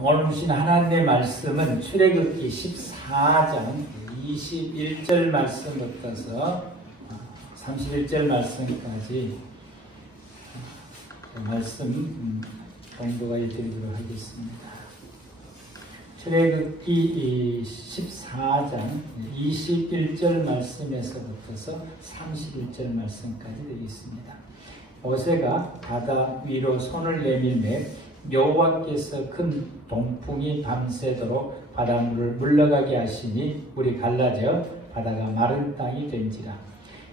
오늘 보신 하나님의 말씀은 출애굽기 14장 21절 말씀부터서 31절 말씀까지 말씀 공부가 드리도록 하겠습니다. 출애굽기 14장 21절 말씀에서부터서 31절 말씀까지 되겠습니다. 모세가 바다 위로 손을 내밀매 여호와께서 큰 동풍이 밤새도록 바닷물을 물러가게 하시니 물이 갈라져 바다가 마른 땅이 된지라.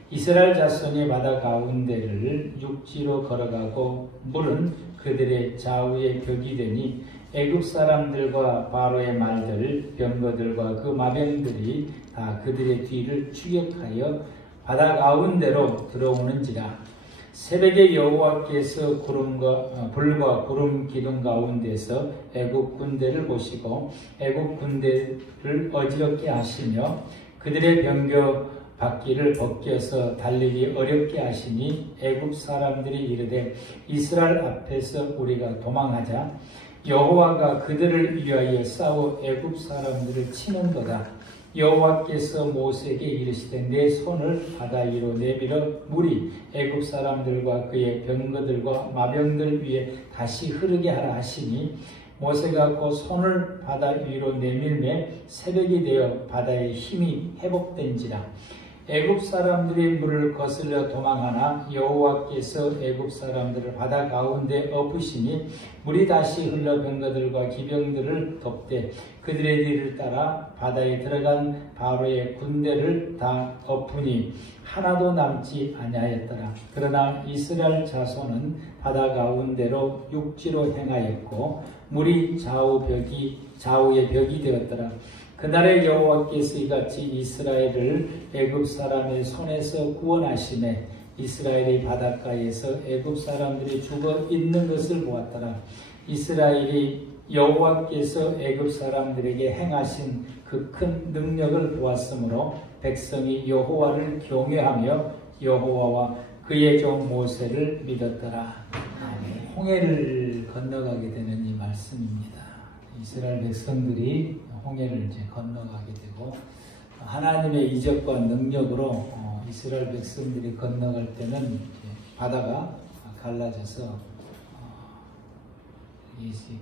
이스라엘 자손이 바다 가운데를 육지로 걸어가고 물은 그들의 좌우에 벽이 되니 애굽 사람들과 바로의 말들, 병거들과 그 마병들이 다 그들의 뒤를 추격하여 바다 가운데로 들어오는지라. 새벽에 여호와께서 불과 구름 기둥 가운데서 애굽 군대를 보시고 애굽 군대를 어지럽게 하시며 그들의 병거 바퀴를 벗겨서 달리기 어렵게 하시니 애굽 사람들이 이르되 이스라엘 앞에서 우리가 도망하자. 여호와가 그들을 위하여 싸워 애굽 사람들을 치는도다. 여호와께서 모세에게 이르시되 내 손을 바다 위로 내밀어 물이 애굽 사람들과 그의 병거들과 마병들 위에 다시 흐르게 하라 하시니 모세가 그 손을 바다 위로 내밀매 새벽이 되어 바다의 힘이 회복된지라. 애굽 사람들이 물을 거슬러 도망하나 여호와께서 애굽 사람들을 바다 가운데 엎으시니 물이 다시 흘러 병거들과 기병들을 덮되 그들의 뒤를 따라 바다에 들어간 바로의 군대를 다 엎으니 하나도 남지 아니하였더라. 그러나 이스라엘 자손은 바다 가운데로 육지로 행하였고 물이 좌우의 벽이 되었더라. 그날에 여호와께서 이같이 이스라엘을 애굽 사람의 손에서 구원하시매 이스라엘이 바닷가에서 애굽 사람들이 죽어 있는 것을 보았더라. 이스라엘이 여호와께서 애굽 사람들에게 행하신 그 큰 능력을 보았으므로 백성이 여호와를 경외하며 여호와와 그의 종 모세를 믿었더라. 홍해를 건너가게 되는 이 말씀입니다. 이스라엘 백성들이 홍해를 이제 건너가게 되고 하나님의 이적과 능력으로 이스라엘 백성들이 건너갈 때는 이제 바다가 갈라져서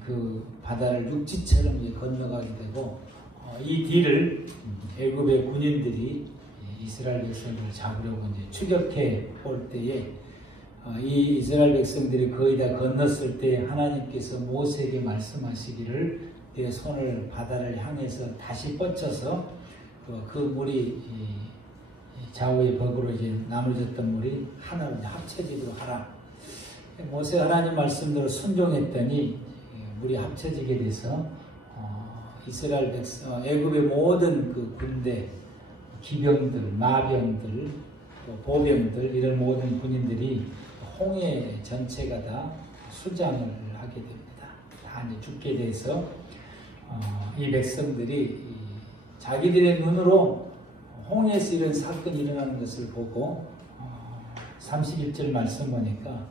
그 바다를 육지처럼 이제 건너가게 되고 이 뒤를 애굽의 군인들이 이스라엘 백성들을 잡으려고 이제 추격해 올 때에 이 이스라엘 백성들이 거의 다 건넜을 때 하나님께서 모세에게 말씀하시기를 내 손을 바다를 향해서 다시 뻗쳐서 그 물이 좌우의 벽으로 이제 나눠졌던 물이 하나로 합쳐지도록 하라. 모세 하나님 말씀대로 순종했더니 물이 합쳐지게 돼서 이스라엘 백성, 애굽의 모든 그 군대, 기병들, 마병들, 보병들 이런 모든 군인들이 홍해 전체가 다 수장을 하게 됩니다. 다 이제 죽게 돼서 이 백성들이 자기들의 눈으로 홍해에서 이런 사건이 일어나는 것을 보고 31절 말씀 보니까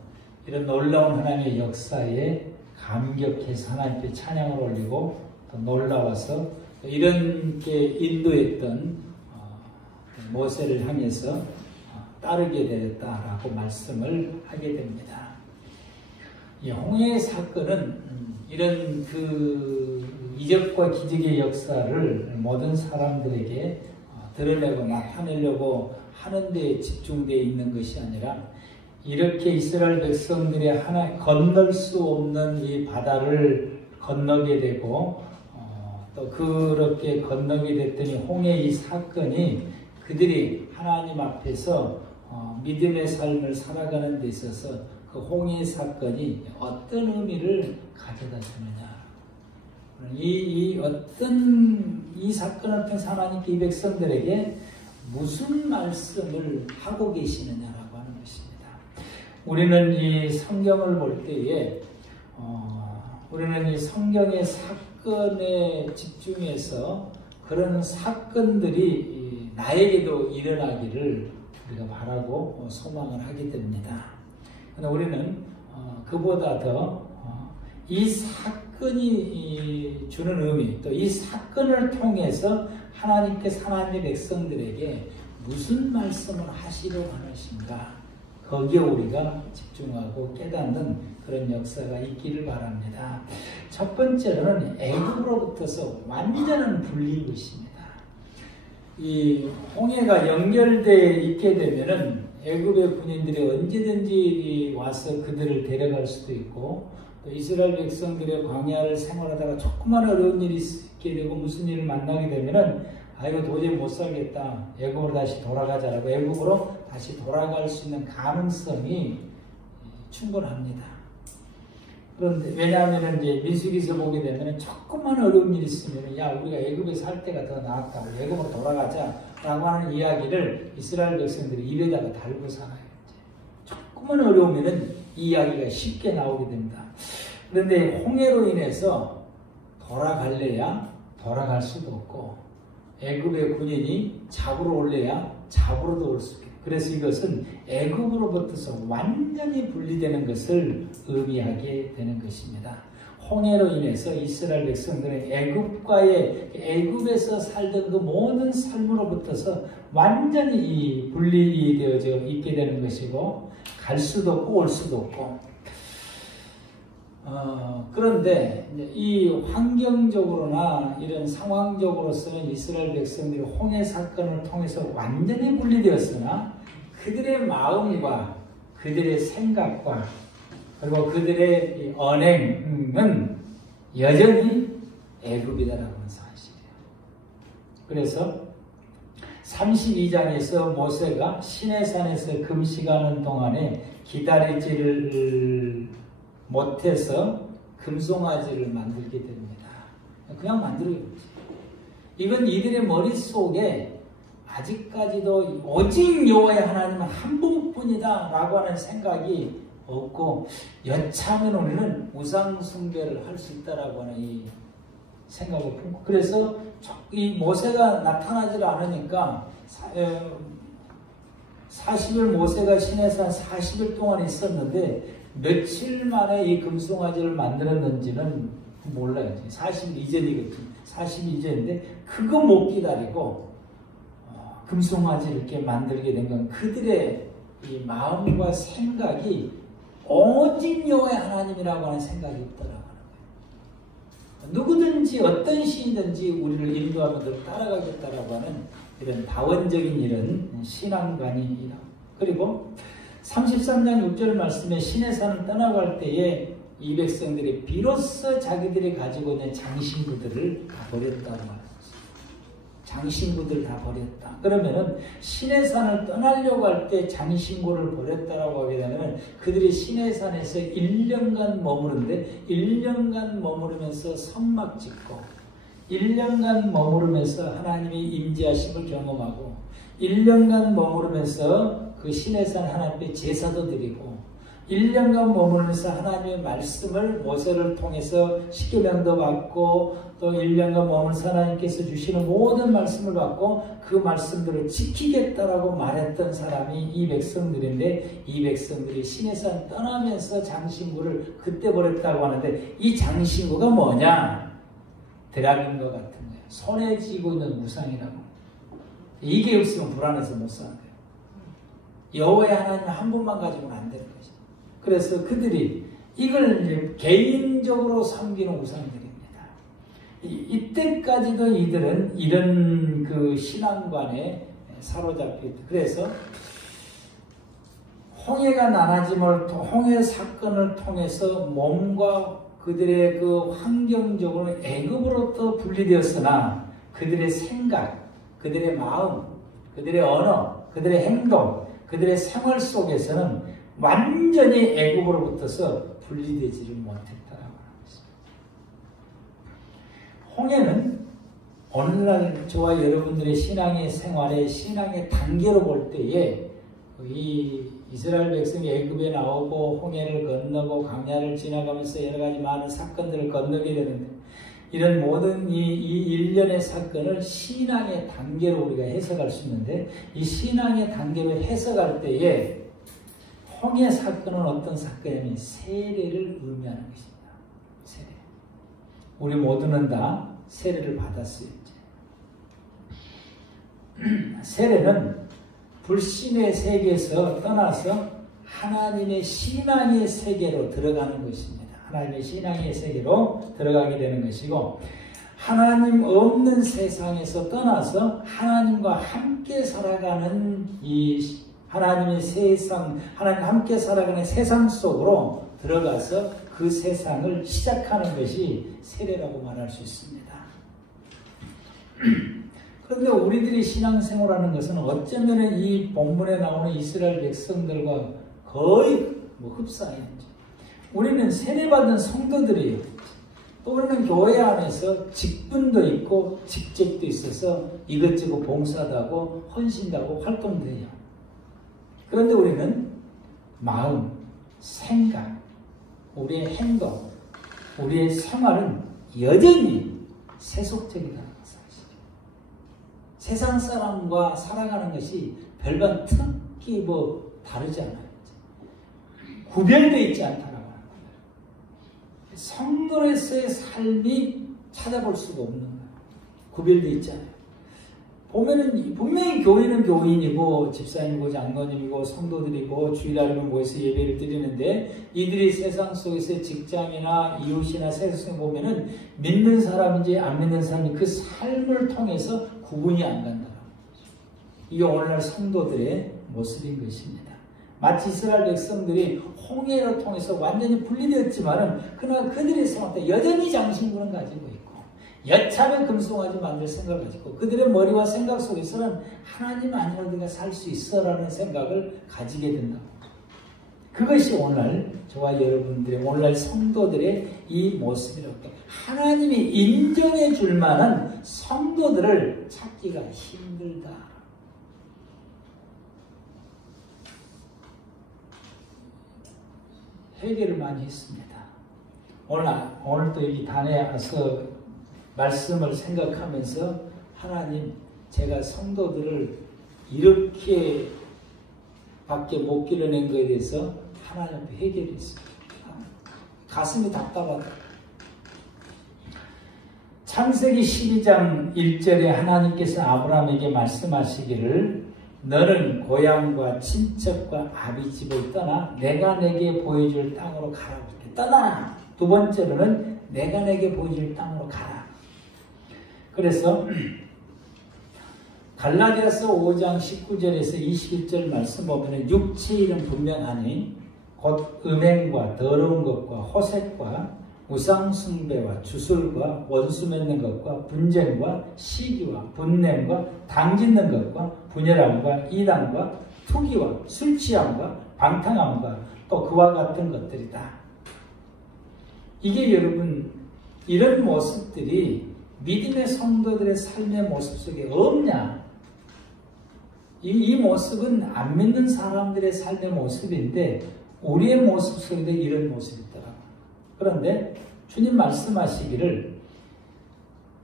이런 놀라운 하나님의 역사에 감격해서 하나님께 찬양을 올리고 또 놀라워서 이런 게 인도했던 모세를 향해서 따르게 되었다라고 말씀을 하게 됩니다. 이 홍해 사건은 이런 그 이적과 기적의 역사를 모든 사람들에게 드러내고 나타내려고 하는 데 집중되어 있는 것이 아니라 이렇게 이스라엘 백성들이 하나 건널 수 없는 이 바다를 건너게 되고 또 그렇게 건너게 됐더니 홍해 이 사건이 그들이 하나님 앞에서 믿음의 삶을 살아가는 데 있어서 그 홍해 사건이 어떤 의미를 가져다 주느냐. 이 사건을 통해서 하나님께 이 백성들에게 무슨 말씀을 하고 계시느냐라고 하는 것입니다. 우리는 이 성경을 볼 때에 우리는 이 성경의 사건에 집중해서 그런 사건들이 나에게도 일어나기를 우리가 바라고 소망을 하게 됩니다. 그러나 우리는 그보다 더 이 사건이 주는 의미, 또 이 사건을 통해서 하나님께서 하나님의 백성들에게 무슨 말씀을 하시려고 하시는가, 거기에 우리가 집중하고 깨닫는 그런 역사가 있기를 바랍니다. 첫 번째로는 애굽으로부터서 완전한 분리인 것입니다. 이 홍해가 연결되어 있게 되면은 애굽의 군인들이 언제든지 와서 그들을 데려갈 수도 있고, 또 이스라엘 백성들의 광야를 생활하다가 조그만 어려운 일이 있게 되고 무슨 일을 만나게 되면은 이거 도저히 못 살겠다, 애굽으로 다시 돌아가자라고 애굽으로 다시 돌아갈 수 있는 가능성이 충분합니다. 그런데 왜냐하면 이제 민수기서 보게 되면 조금만 어려운 일이 있으면 야, 우리가 애굽에 살 때가 더 나았다, 애굽으로 돌아가자라고 하는 이야기를 이스라엘 백성들이 입에다가 달고 살아요. 조금만 어려우면은 이 이야기가 쉽게 나오게 됩니다. 그런데 홍해로 인해서 돌아갈래야 돌아갈 수도 없고, 애굽의 군인이 잡으러 올래야 잡으러도 올 수 있고, 그래서 이것은 애굽으로부터서 완전히 분리되는 것을 의미하게 되는 것입니다. 홍해로 인해서 이스라엘 백성들은 애굽에서 살던 그 모든 삶으로부터서 완전히 분리되어져 있게 되는 것이고, 갈 수도 없고 올 수도 없고, 그런데 이 환경적으로나 이런 상황적으로서는 이스라엘 백성들이 홍해 사건을 통해서 완전히 분리되었으나 그들의 마음과 그들의 생각과 그리고 그들의 언행은 여전히 애굽이다라고 하는 사실이에요. 그래서 32장에서 모세가 시내산에서 금식하는 동안에 기다리지를 못해서 금송아지를 만들게 됩니다. 그냥 만들어요. 이건 이들의 머릿속에 아직까지도 오직 여호와의 하나님은 한 분뿐이다 라고 하는 생각이 없고, 여차하면 우리는 우상 숭배를 할 수 있다라고 하는 이 생각을 품고, 그래서 이 모세가 나타나질 않으니까 40일 모세가 시내산 40일 동안 있었는데 며칠 만에 이 금송아지를 만들었는지는 몰라요. 40일 이전이겠지. 40일 이전인데 그거 못 기다리고 금송아지를 이렇게 만들게 된 건 그들의 이 마음과 생각이 오직 여호와의 하나님이라고 하는 생각이 없더라고요. 누구든지 어떤 시인든지 우리를 인도하면서 따라가겠다라고 하는 이런 다원적인 이런 신앙관이라. 그리고 33장 6절 말씀에 시내산을 떠나갈 때에 이 백성들이 비로소 자기들이 가지고 있는 장신구들을 다 버렸다고 말합니다. 장신구들을 다 버렸다. 그러면은 시내산을 떠나려고 할 때 장신구를 버렸다라고 하게 되면 그들이 시내산에서 1년간 머무르는데 1년간 머무르면서 선막 짓고 1년간 머무르면서 하나님의 임재하심을 경험하고 1년간 머무르면서 그 시내산 하나님께 제사도 드리고 1년간 머무르면서 하나님의 말씀을 모세를 통해서 십계명도 받고 또 1년간 머무르면서 하나님께서 주시는 모든 말씀을 받고 그 말씀들을 지키겠다라고 말했던 사람이 이 백성들인데, 이 백성들이 시내산 떠나면서 장신구를 그때 버렸다고 하는데, 이 장신구가 뭐냐? 드라민과 같은 거예요. 손에 쥐고 있는 우상이라고. 이게 없으면 불안해서 못 사는 거예요. 여호와의 하나님 한 분만 가지고는 안 되는 것이죠. 그래서 그들이 이걸 이제 개인적으로 섬기는 우상들입니다. 이때까지도 이들은 이런 그 신앙관에 사로잡혀 있다. 그래서 홍해가 나눠짐을, 홍해 사건을 통해서 몸과 그들의 그 환경적으로 애굽으로부터 분리되었으나 그들의 생각, 그들의 마음, 그들의 언어, 그들의 행동, 그들의 생활 속에서는 완전히 애굽으로부터서 분리되지를 못했다라고 하는 것입니다. 홍해는 오늘날 저와 여러분들의 신앙의 생활의 신앙의 단계로 볼 때에 이 이스라엘 백성이 애굽에 나오고 홍해를 건너고 광야를 지나가면서 여러 가지 많은 사건들을 건너게 되는데, 이런 모든 이 일련의 사건을 신앙의 단계로 우리가 해석할 수 있는데, 이 신앙의 단계로 해석할 때에 홍해 사건은 어떤 사건이냐면 세례를 의미하는 것입니다. 세례. 우리 모두는 다 세례를 받았어요. 세례는 불신의 세계에서 떠나서 하나님의 신앙의 세계로 들어가는 것입니다. 하나님의 신앙의 세계로 들어가게 되는 것이고, 하나님 없는 세상에서 떠나서 하나님과 함께 살아가는 이 하나님의 세상, 하나님과 함께 살아가는 세상 속으로 들어가서 그 세상을 시작하는 것이 세례라고 말할 수 있습니다. 그런데 우리들이 신앙생활하는 것은 어쩌면 이 본문에 나오는 이스라엘 백성들과 거의 흡사해요. 우리는 세례받은 성도들이에요. 또 우리는 교회 안에서 직분도 있고 직책도 있어서 이것저것 봉사도 하고 헌신도 하고 활동도 해요. 그런데 우리는 마음, 생각, 우리의 행동, 우리의 생활은 여전히 세속적이다는 사실. 세상 사람과 살아가는 것이 별반 특히 다르지 않아요. 구별되어 있지 않다라고 하는 거예요. 성도로서의 삶이 찾아볼 수가 없는 거예요. 구별되어 있지 않아요. 보면은 분명히 교인은 교인이고 집사님이고 장로님이고 성도들이고 주일날에는 모여서 예배를 드리는데, 이들이 세상 속에서 직장이나 이웃이나 세상에 보면은 믿는 사람인지 안 믿는 사람인지 그 삶을 통해서 구분이 안 간다는 거죠. 이게 오늘날 성도들의 모습인 것입니다. 마치 이스라엘 백성들이 홍해를 통해서 완전히 분리되었지만은 그러나 그들의 생활 여전히 장신구는 가지고 있고 여차하면 금송아지 만들 생각을 가지고 그들의 머리와 생각 속에서는 하나님 아니라 우리가 살 수 있어라는 생각을 가지게 된다. 그것이 오늘 저와 여러분들의 오늘날 성도들의 이 모습이라고. 하나님이 인정해 줄 만한 성도들을 찾기가 힘들다. 회개를 많이 했습니다. 오늘도 여기 단에 와서 말씀을 생각하면서 하나님, 제가 성도들을 이렇게 밖에 못 길어낸 것에 대해서 하나님 앞에 회개를 했습니다. 가슴이 답답하다. 창세기 12장 1절에 하나님께서 아브라함에게 말씀하시기를 너는 고향과 친척과 아비집을 떠나 내가 내게 보여줄 땅으로 가라고 떠나. 두 번째로는 내가 내게 보여줄 땅으로 가라. 그래서 갈라디아서 5장 19절에서 21절 말씀 보면 육체의 일은 분명하니 곧 음행과 더러운 것과 호색과 우상숭배와 주술과 원수 맺는 것과 분쟁과 시기와 분냄과 당짓는 것과 분열함과 이단과 투기와 술취함과 방탕함과 또 그와 같은 것들이다. 이게 여러분 이런 모습들이 믿음의 성도들의 삶의 모습 속에 없냐? 이 모습은 안 믿는 사람들의 삶의 모습인데 우리의 모습 속에도 이런 모습이 있더라고요. 그런데 주님 말씀하시기를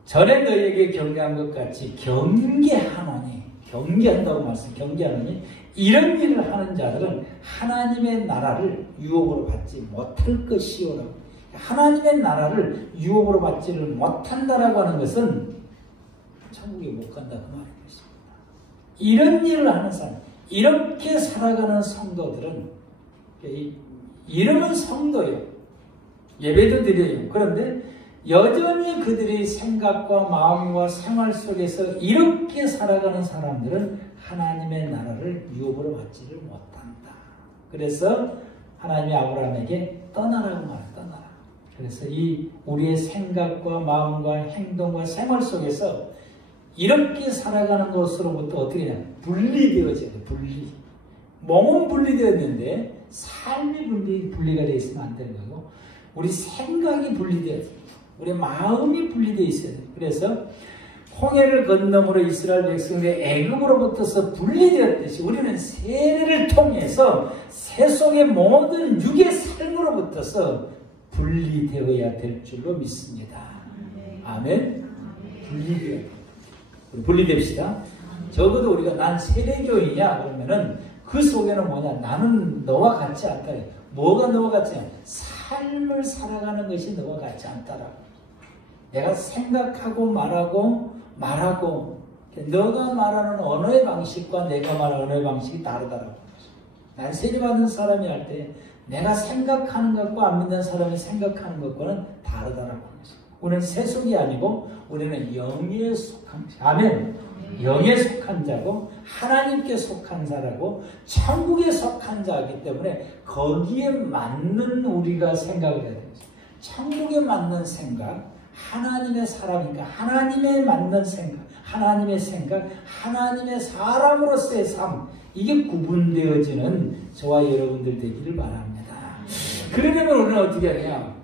전에 너에게 경계한 것 같이 경계하노니, 경계한다고 경계하노니 이런 일을 하는 자들은 하나님의 나라를 유혹으로 받지 못할 것이오라고. 하나님의 나라를 유혹으로 받지를 못한다라고 하는 것은 천국에 못 간다 그 말인 것입니다. 이런 일을 하는 사람, 이렇게 살아가는 성도들은 이름은 성도예요. 예배도 드려요. 그런데 여전히 그들의 생각과 마음과 생활 속에서 이렇게 살아가는 사람들은 하나님의 나라를 유혹으로 받지를 못한다. 그래서 하나님이 아브라함에게 떠나라고 말해요. 떠나라. 그래서 이 우리의 생각과 마음과 행동과 생활 속에서 이렇게 살아가는 것으로부터 어떻게 되냐? 분리되어져요. 분리. 몸은 분리되었는데 삶이 분리가 되어 있으면 안 되는 거고 우리 생각이 분리되어야 돼요. 우리 마음이 분리되어 있어야 돼요. 그래서 홍해를 건너므로 이스라엘 백성들이 애굽으로부터서 분리되었듯이 우리는 세례를 통해서 세속의 모든 육의 삶으로부터서 분리되어야 될 줄로 믿습니다. 아멘. 분리됩시다. 적어도 우리가 난 세례교인이야 그러면은 그 속에는 뭐냐? 나는 너와 같지 않다. 뭐가 너와 같지 않다? 삶을 살아가는 것이 너와 같지 않다라고. 내가 생각하고 말하고 너가 말하는 언어의 방식과 내가 말하는 언어의 방식이 다르다라고. 난 세례받은 사람이 할 때 내가 생각하는 것과 안 믿는 사람이 생각하는 것과는 다르다라고 하는 것입니다. 우리는 세속이 아니고 우리는 영에 속한 자. 아멘. 영에 속한 자고 하나님께 속한 자라고 천국에 속한 자이기 때문에 거기에 맞는 우리가 생각을 해야 됩니다. 천국에 맞는 생각, 하나님의 사람이니까 하나님에 맞는 생각, 하나님의 생각, 하나님의 사람으로서의 삶, 이게 구분되어지는 저와 여러분들 되기를 바랍니다. 그러려면 우리는 어떻게 하냐?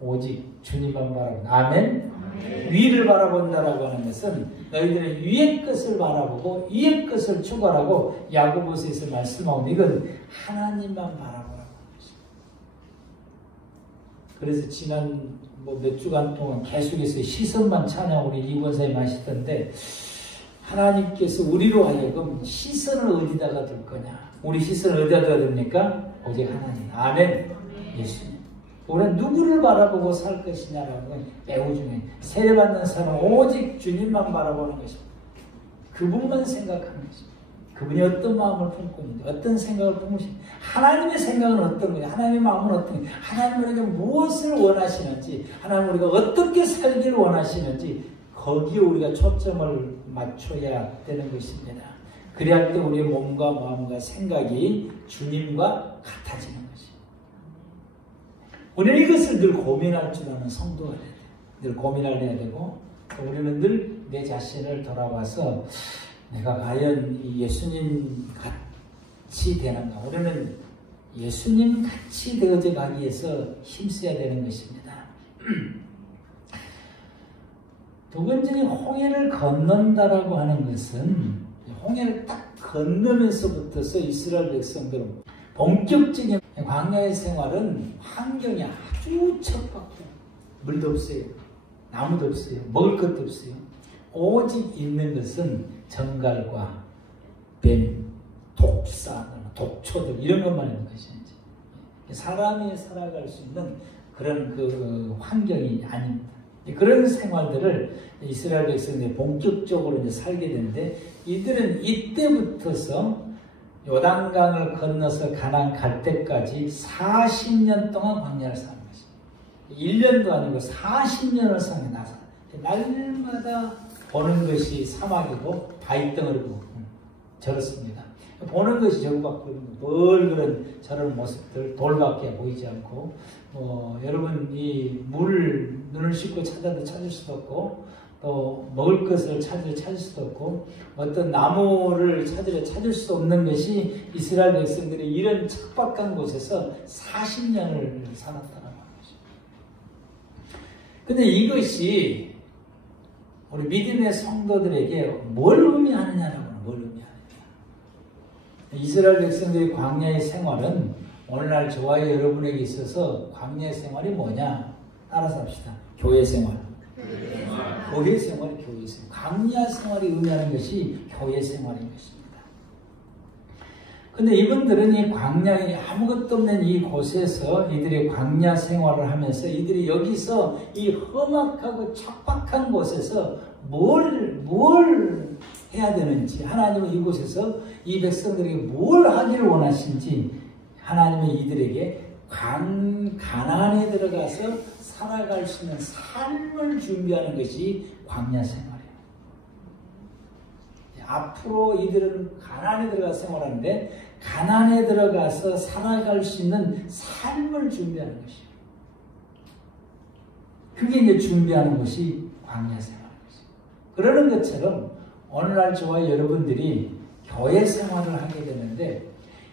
오직 주님만 바라본다. 아멘? 위를 바라본다라고 하는 것은 너희들은 위의 것을 바라보고 위의 것을 추구하라고 야고보서에서 말씀하고 이건 하나님만 바라보라고 하는 것입니다. 그래서 지난 몇 주간 동안 계속해서 시선만 찬양 우리 이권사님 하시던데 하나님께서 우리로 하여금 시선을 어디다가 둘 거냐? 우리 시선을 어디다 둬야 됩니까? 오직 하나님. 아멘. 예수님. 우리는 누구를 바라보고 살 것이냐라는 건 매우 중요해요. 세례받는 사람은 오직 주님만 바라보는 것입니다. 그분만 생각하는 것입니다. 그분이 어떤 마음을 품고 있는지, 어떤 생각을 품고 있는지, 하나님의 생각은 어떤 거예요? 하나님의 마음은 어떤 거예요? 하나님 우리에게 무엇을 원하시는지, 하나님 우리가 어떻게 살기를 원하시는지 거기에 우리가 초점을 맞춰야 되는 것입니다. 그래야 때 우리의 몸과 마음과 생각이 주님과 같아지는 것입니다. 우리는 이것을 늘 고민할 줄 아는 성도가 돼야 돼요. 늘 고민을 해야 되고 우리는 늘 내 자신을 돌아봐서 내가 과연 예수님 같이 되는가? 우리는 예수님 같이 되어져 가기 위해서 힘써야 되는 것입니다. 두 번째는 홍해를 건넌다라고 하는 것은 홍해를 딱 건너면서부터서 이스라엘 백성들은 본격적인 광야의 생활은 환경이 아주 척박해요. 물도 없어요. 나무도 없어요. 먹을 것도 없어요. 오직 있는 것은 정갈과 뱀, 독사, 독초들 이런 것만 있는 것이지 사람이 살아갈 수 있는 그런 그 환경이 아닙니다. 그런 생활들을 이스라엘 백성들이 본격적으로 이제 살게 되는데 이들은 이때부터서 요단강을 건너서 가나안 갈 때까지 40년 동안 광야를 사는 것입니다. 1년도 아니고 40년을 사는 나사. 날마다 보는 것이 사막이고 바위덩어리고 저렇습니다. 보는 것이 저거밖에 뭘 그런 저런 모습들 돌밖에 보이지 않고 여러분 이 물 눈을 씻고 찾아도 찾을 수도 없고 또 먹을 것을 찾을 수도 없고 어떤 나무를 찾을 수 없는 것이 이스라엘 백성들이 이런 척박한 곳에서 40년을 살았다는 것입니다. 근데 이것이 우리 믿음의 성도들에게 뭘 의미하느냐라고는 뭘 의미하느냐. 이스라엘 백성들의 광야의 생활은 오늘날 저와 여러분에게 있어서 광야의 생활이 뭐냐? 따라서 합시다. 교회 생활. 교회 생활이 교회 생활. 광야 생활이 의미하는 것이 교회 생활인 것입니다. 근데 이분들은 이 광야에 아무것도 없는 이 곳에서 이들이 광야 생활을 하면서 이들이 여기서 이 험악하고 척박한 곳에서 뭘 해야 되는지 하나님은 이곳에서 이 백성들에게 뭘 하기를 원하신지 하나님은 이들에게 가나안에 들어가서 살아갈 수 있는 삶을 준비하는 것이 광야 생활이에요. 앞으로 이들은 가나안에 들어가서 생활하는데 가나안에 들어가서 살아갈 수 있는 삶을 준비하는 것이에요. 그게 이제 준비하는 것이 광야 생활인 것이에요. 그러는 것처럼 오늘날 저와 여러분들이 교회 생활을 하게 되는데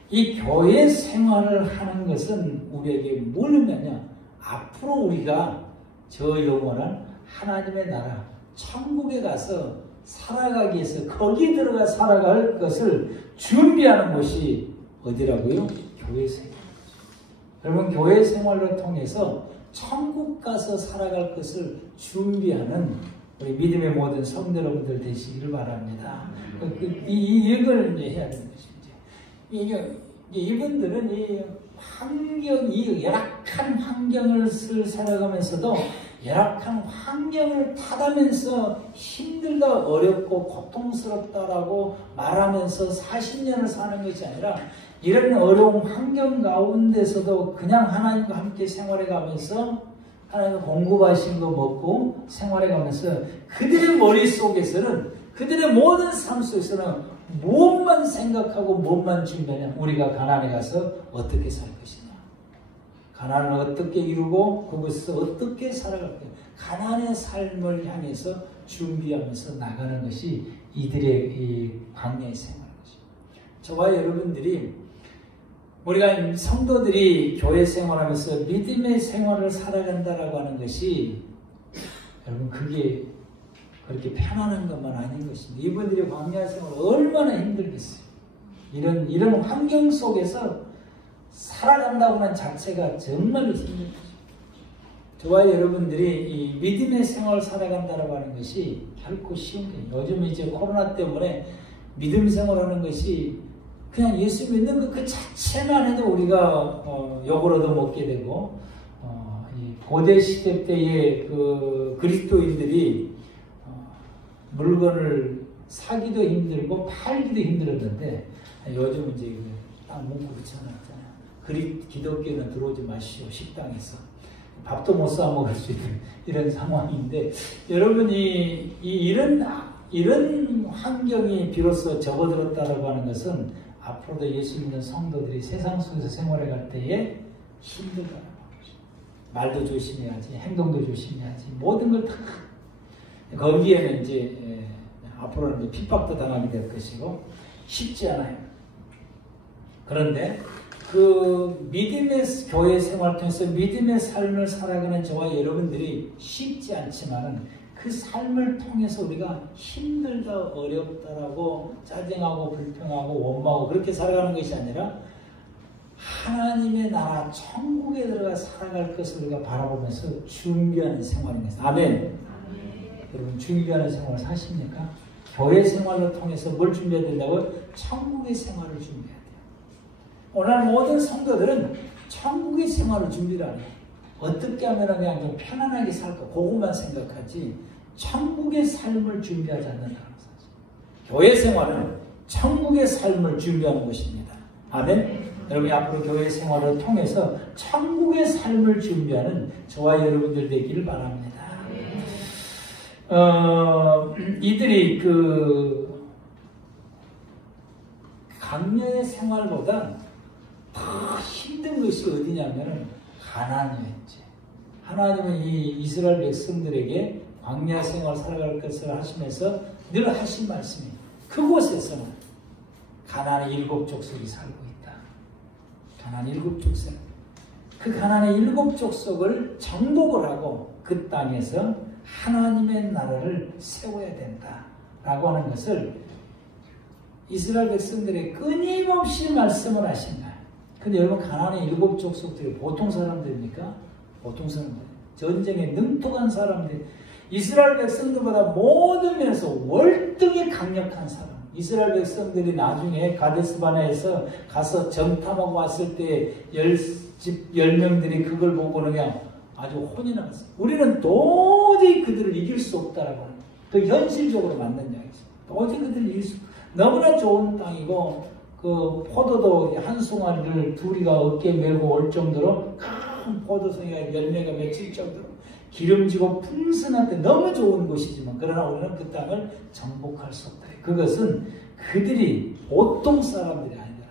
이 교회 생활을 하는 것은 우리에게 뭘 의미하냐? 앞으로 우리가 저 영원한 하나님의 나라 천국에 가서 살아가기 위해서 거기 들어가 살아갈 것을 준비하는 것이 어디라고요? 교회 생활. 여러분 교회 생활을 통해서 천국 가서 살아갈 것을 준비하는 우리 믿음의 모든 성도 여러분들 되시기를 바랍니다. 이걸 이제 해야 되는 것이죠. 이분들은 이 환경, 이 열악한 환경을 살아가면서도 열악한 환경을 타다면서 힘들다, 어렵고 고통스럽다라고 말하면서 40년을 사는 것이 아니라 이런 어려운 환경 가운데서도 그냥 하나님과 함께 생활해 가면서 하나님의 공급하신 거 먹고 생활해 가면서 그들의 머릿속에서는, 그들의 모든 삶 속에서는 무엇만 생각하고 무엇만 준비하냐? 우리가 가나안에 가서 어떻게 살 것이냐? 가나안을 어떻게 이루고 그곳에서 어떻게 살아갈 거냐? 가나안의 삶을 향해서 준비하면서 나가는 것이 이들의 이 광야의 생활인 것입니다. 저와 여러분들이, 우리가 성도들이 교회 생활하면서 믿음의 생활을 살아간다라고 하는 것이, 여러분, 그게 그렇게 편안한 것만 아닌 것입니다. 이분들이 광야 생활 얼마나 힘들겠어요. 이런 환경 속에서 살아간다고 하는 자체가 정말로 힘든 거죠. 저와 여러분들이 이 믿음의 생활을 살아간다고 하는 것이 결코 쉬운 게 아니에요. 요즘 이제 코로나 때문에 믿음 생활하는 것이 그냥 예수 믿는 것 그 자체만 해도 우리가 욕을 얻어먹게 되고, 이 고대 시대 때의 그 그리스도인들이 물건을 사기도 힘들고 팔기도 힘들었는데, 요즘 이제 딱 문구 붙여놨잖아요. 기독교는 들어오지 마시오, 식당에서. 밥도 못 사 먹을 수 있는 이런 상황인데, 여러분이 이런 환경이 비로소 접어들었다고 하는 것은 앞으로도 예수 믿는 성도들이 세상 속에서 생활해 갈 때에 힘들다는 거죠. 말도 조심해야지, 행동도 조심해야지, 모든 걸 다. 거기에는 이제 앞으로는 이제 핍박도 당하게 될 것이고 쉽지 않아요. 그런데 그 믿음의 교회 생활을 통해서 믿음의 삶을 살아가는 저와 여러분들이 쉽지 않지만은 그 삶을 통해서 우리가 힘들다, 어렵다라고 짜증하고 불평하고 원망하고 그렇게 살아가는 것이 아니라 하나님의 나라 천국에 들어가 살아갈 것을 우리가 바라보면서 준비하는 생활입니다. 아멘. 여러분, 준비하는 생활을 사십니까? 교회 생활을 통해서 뭘 준비해야 된다고요? 천국의 생활을 준비해야 돼요. 오늘 모든 성도들은 천국의 생활을 준비를 안 해요. 어떻게 하면 그냥 좀 편안하게 살까? 그것만 생각하지 천국의 삶을 준비하지 않는다는 사실. 교회 생활은 천국의 삶을 준비하는 것입니다. 아멘? 여러분이 앞으로 교회 생활을 통해서 천국의 삶을 준비하는 저와 여러분들 되기를 바랍니다. 이들이 그 광야의 생활보다 더 힘든 것이 어디냐면은 가나안이었지. 하나님은 이 이스라엘 백성들에게 광야 생활 살아갈 것을 하시면서 늘 하신 말씀이, 그곳에서는 가나안의 7족속이 살고 있다. 가나안의 7족속. 그 가나안의 7족속을 정복을 하고 그 땅에서 하나님의 나라를 세워야 된다라고 하는 것을 이스라엘 백성들에게 끊임없이 말씀을 하신 거예요. 근데 여러분, 가나안의 7족속들이 보통 사람들입니까? 보통 사람들. 전쟁에 능통한 사람들. 이스라엘 백성들보다 모든 면에서 월등히 강력한 사람. 이스라엘 백성들이 나중에 가데스바네에서 가서 정탐하고 왔을 때 10명들이 그걸 보고는 그냥 아주 혼이 나갔어요. 우리는 도저히 그들을 이길 수 없다라고 하는, 그 현실적으로 맞는 이야기죠. 도저히 그들을 이길 수 없다. 너무나 좋은 땅이고 그 포도도 한 송아리를 둘이가 어깨에 메고 올 정도로 큰 포도송이가 열매가 맺힐 정도로 기름지고 풍성한 때 너무 좋은 곳이지만, 그러나 우리는 그 땅을 정복할 수 없다. 그것은 그들이 보통 사람들이 아니라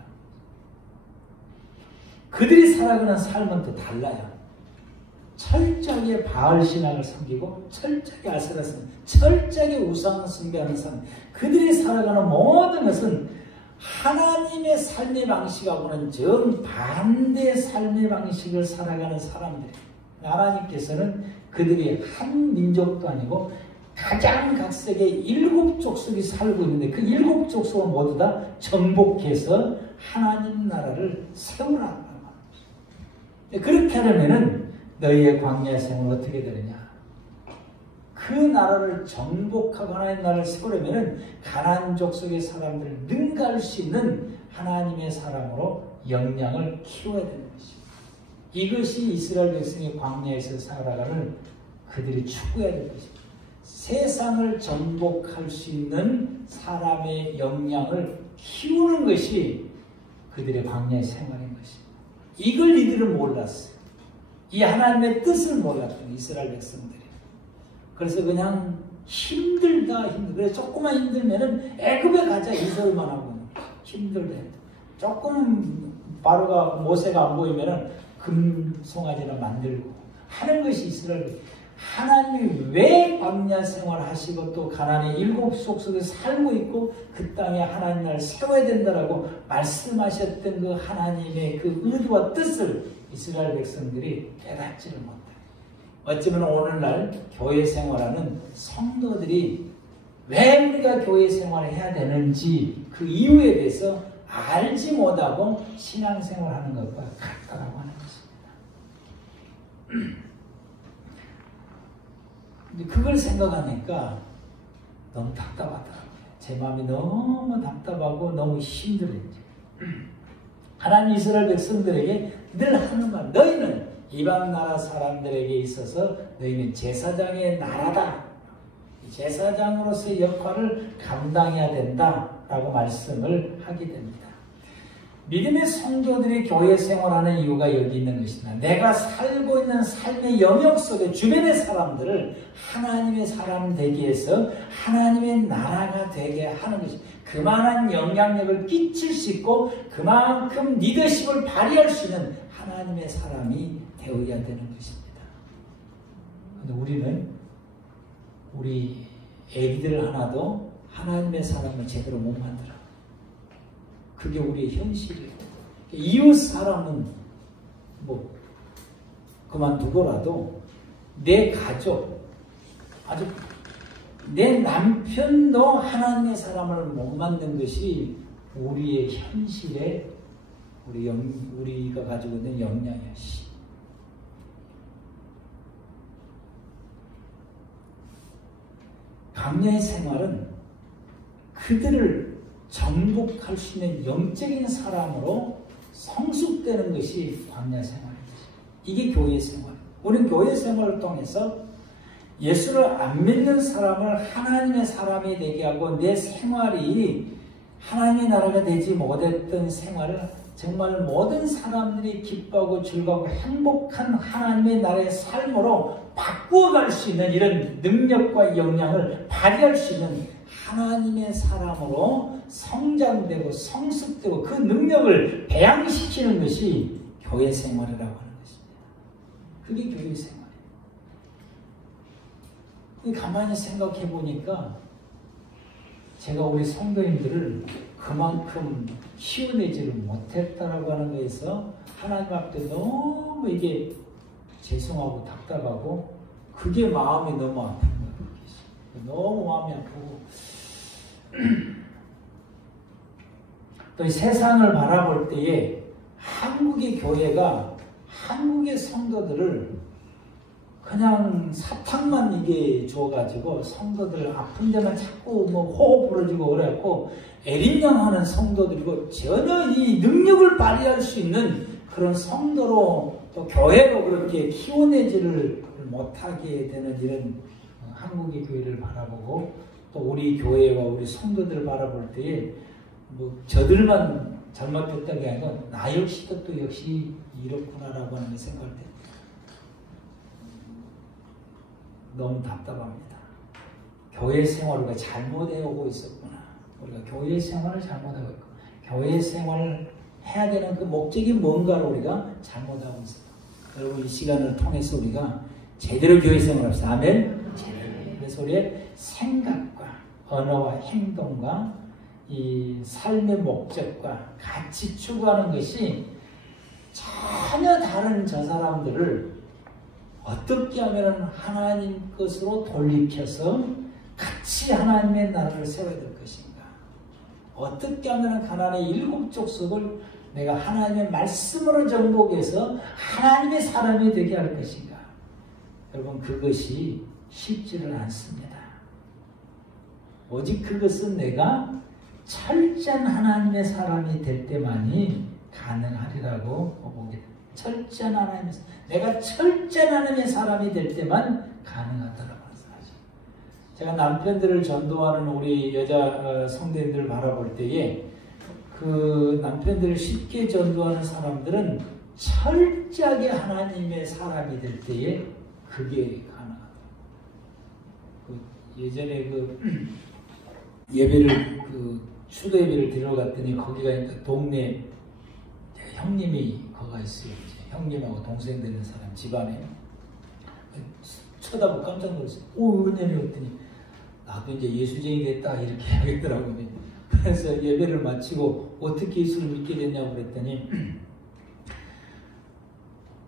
그들이 살아가는 삶은 또 달라요. 철저하게 바알 신앙을 섬기고 철저하게 아세라스, 철저하게 우상 숭배하는 사람. 그들이 살아가는 모든 것은 하나님의 삶의 방식하고는 정반대의 삶의 방식을 살아가는 사람들. 하나님께서는 그들이 한 민족도 아니고 각양각색의 7족속이 살고 있는데 그 7족속은 모두 다 정복해서 하나님 나라를 세우라는 거예요. 그렇게 하려면은 너희의 광야 생활은 어떻게 되느냐? 그 나라를 정복하고 하나님 나라를 세우려면은 가나안 족속의 사람들을 능가할 수 있는 하나님의 사람으로 역량을 키워야 되는 것입니다. 이것이 이스라엘 백성의 광야에서 살아가는 그들이 추구해야 될 것입니다. 세상을 정복할 수 있는 사람의 역량을 키우는 것이 그들의 광야의 생활인 것입니다. 이걸 이들은 몰랐어요. 이 하나님의 뜻을 몰랐던 이스라엘 백성들이. 그래서 그냥 힘들다. 그래서 조금만 힘들면은 애굽에 가자 이 소리만 하고 힘들대. 조금 바로가 모세가 안 보이면은 금송아지나 만들고 하는 것이 이스라엘. 하나님이 왜 광야 생활하시고 또 가나안의 일곱 족속에 살고 있고 그 땅에 하나님 나라를 세워야 된다라고 말씀하셨던 그 하나님의 그 의도와 뜻을 이스라엘 백성들이 깨닫지를 못해요. 어쩌면 오늘날 교회 생활하는 성도들이 왜 우리가 교회 생활을 해야 되는지 그 이유에 대해서 알지 못하고 신앙생활하는 것과 같다라고 하는 것입니다. 근데 그걸 생각하니까 너무 답답하더라고요. 제 마음이 너무 답답하고 너무 힘들어요. 하나님 이스라엘 백성들에게 늘 하는 말, 너희는 이방 나라 사람들에게 있어서 너희는 제사장의 나라다. 제사장으로서의 역할을 감당해야 된다라고 말씀을 하게 됩니다. 믿음의 성도들이 교회 생활하는 이유가 여기 있는 것이다. 내가 살고 있는 삶의 영역 속에 주변의 사람들을 하나님의 사람 되게 해서 하나님의 나라가 되게 하는 것이 그만한 영향력을 끼칠 수 있고 그만큼 리더십을 발휘할 수 있는 하나님의 사람이 되어야 되는 것입니다. 그런데 우리는 우리 애기들 하나도 하나님의 사람을 제대로 못 만들어. 그게 우리의 현실이에요. 이웃 사람은 뭐 그만두고라도 내 가족, 아주 내 남편도 하나님의 사람을 못 만든 것이 우리의 현실에 우리가 가지고 있는 역량이야. 광야의 생활은 그들을 정복할 수 있는 영적인 사람으로 성숙되는 것이 광야 생활입니다. 이게 교회 생활. 우리는 교회 생활을 통해서 예수를 안 믿는 사람을 하나님의 사람이 되게 하고 내 생활이 하나님의 나라가 되지 못했던 생활을 정말 모든 사람들이 기뻐하고 즐거워하고 행복한 하나님의 나라의 삶으로 바꾸어갈 수 있는 이런 능력과 역량을 발휘할 수 있는 하나님의 사람으로 성장되고 성숙되고 그 능력을 배양시키는 것이 교회 생활이라고 하는 것입니다. 그게 교회 생활이에요. 가만히 생각해 보니까 제가 우리 성도님들을 그만큼 키워내지를 못했다라고 하는 거에서 하나님 앞에 너무 이게 죄송하고 답답하고 그게 마음이 너무 아픈 거예요. 너무 마음이 아프고 또 이 세상을 바라볼 때에 한국의 교회가 한국의 성도들을 그냥 사탕만 이게 줘가지고 성도들 아픈 데만 자꾸 뭐 호흡 부러지고 그래갖고 애린양하는 성도들이고 전혀 이 능력을 발휘할 수 있는 그런 성도로 또 교회로 그렇게 키워내지를 못하게 되는 이런 한국의 교회를 바라보고 또 우리 교회와 우리 성도들을 바라볼 때에 뭐 저들만 잘못됐다는 게 아니라 나 역시도 또 역시 이렇구나라고 하는 생각할 때 너무 답답합니다. 교회 생활을 우리가 잘못해오고 있었구나. 우리가 교회 생활을 잘못하고 있고 교회 생활을 해야 되는 그 목적이 뭔가를 우리가 잘못하고 있습니다. 여러분 이 시간을 통해서 우리가 제대로 교회 생활을 합시다. 아멘? 그래서 우리의 생각과 언어와 행동과 이 삶의 목적과 같이 추구하는 것이 전혀 다른 저 사람들을 어떻게 하면 하나님 것으로 돌이켜서 같이 하나님의 나라를 세워야 될 것인가? 어떻게 하면 가나안의 일곱 족속을 내가 하나님의 말씀으로 정복해서 하나님의 사람이 되게 할 것인가? 여러분 그것이 쉽지는 않습니다. 오직 그것은 내가 철저한 하나님의 사람이 될 때만이 가능하리라고 보게 됩니다. 철저한 하나님의 내가 철저한 하나님의 사람이 될 때만 가능하다라고 말씀하죠. 제가 남편들을 전도하는 우리 여자 성도님들을 바라볼 때에 그 남편들을 쉽게 전도하는 사람들은 철저하게 하나님의 사람이 될 때에 그게 가능하다. 예전에 예배를 추도 예배를 들어갔더니 거기가 동네 형님이 거가 있어요. 형님하고 동생 되는 사람 집안에 쳐다보고 깜짝 놀랐어요. 오, 은혜를 했더니 나도 이제 예수쟁이 됐다 이렇게 하겠더라고요. 그래서 예배를 마치고 어떻게 예수를 믿게 됐냐고 그랬더니